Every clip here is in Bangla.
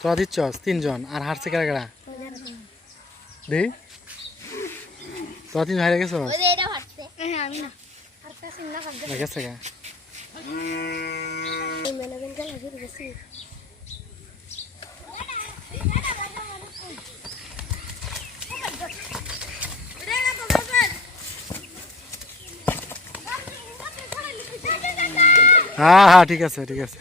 তোরা দিচ্ছস? তিনজন। আর হারছে কেরা কেরা? দি। তোরা তিন হারে গেছো হ্যাঁ গেছে গা। হ্যাঁ হ্যাঁ ঠিক আছে ঠিক আছে।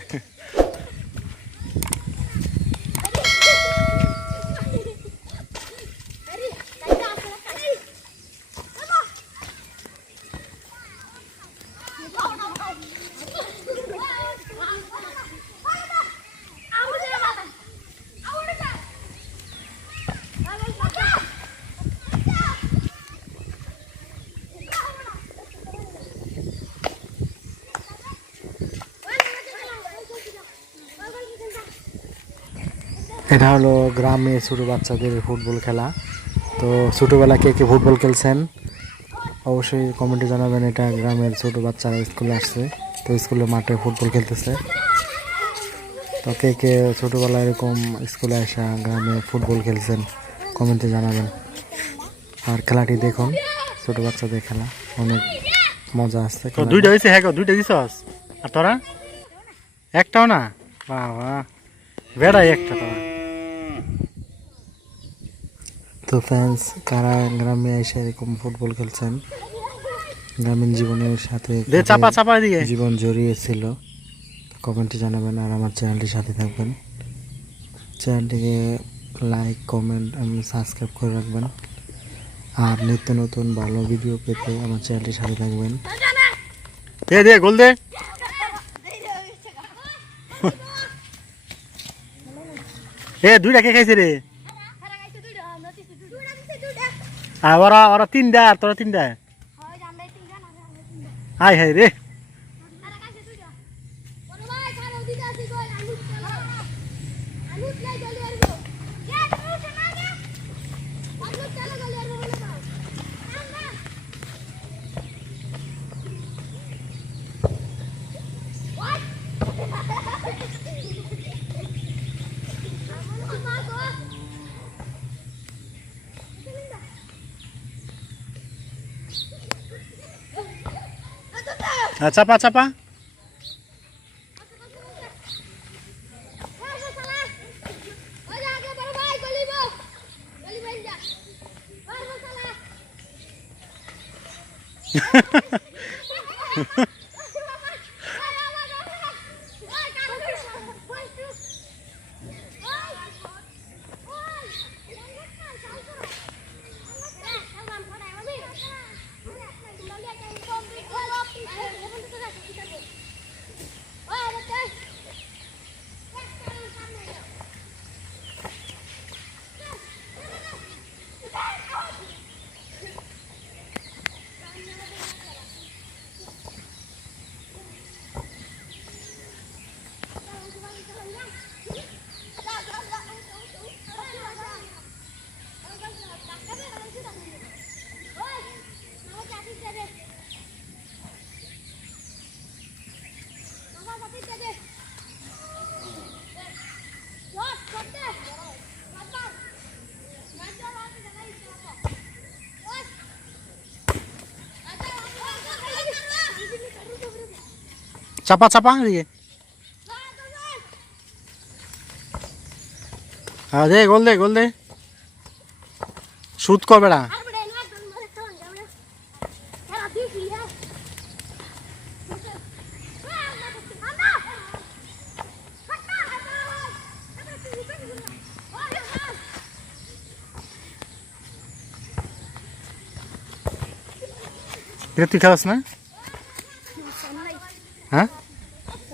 এটা হলো গ্রামে ছোট বাচ্চাদের ফুটবল খেলা। তো ছোটবেলা কে কে ফুটবল খেলছেন অবশ্যই কমেন্টে জানাবেন। এটা গ্রামের ছোট বাচ্চারা স্কুলে আসছে তো স্কুলে মাঠে ফুটবল খেলতেছে। তো কে কে ছোটবেলায় এরকম স্কুলে আসা গ্রামে ফুটবল খেলছেন কমেন্টে জানাবেন। আর খেলাটি দেখুন ছোট বাচ্চাদের খেলা অনেক মজা আসছে। দুইটা হয়েছে হ্যাঁ দুইটা দিছস। আর তোরা? একটাও না? বাবা বেড়াই একটা তোরা। তো ফ্যান্স কারা গ্রামে এসে এরকম ফুটবল খেলছেন? গ্রামীণ জীবনের সাথে চাপা চাপা দিকে জীবন জড়িয়ে ছিল কমেন্টে জানাবেন আর আমার চ্যানেলটির সাথে থাকবেন। চ্যানেলটিকে লাইক কমেন্ট এবং সাবস্ক্রাইব করে রাখবেন। আর নিত্য নতুন ভালো ভিডিও পেতে আমার চ্যানেলটির সাথে থাকবেন। দে দে গোল দে। এ দুইটা কে খাইছে রে? আর ওরা ওরা তিনটা আর তোরা তিনটা? হাই হাই রে। আর চাপা চাপা চাপা চাপা দিকে হ্যাঁ দে গোল দে গোল দে সুদ কর বেড়া এটা তুই খেলাস না হ্যাঁ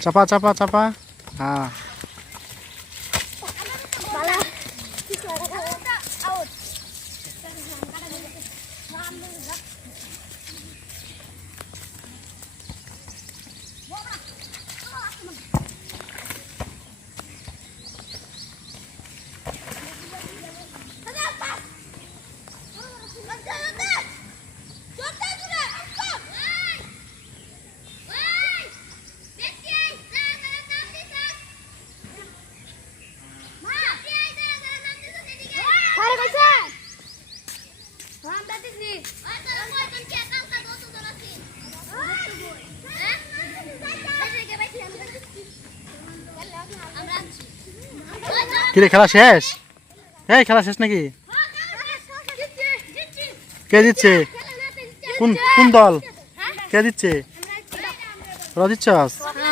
Capa, capa, capa. Ah. Out. কিরে, খেলা শেষ? এই, খেলা শেষ নাকি? কে দিচ্ছে? কোন কোন দল? কে দিচ্ছে? তোরা দিচ্ছস? হ্যাঁ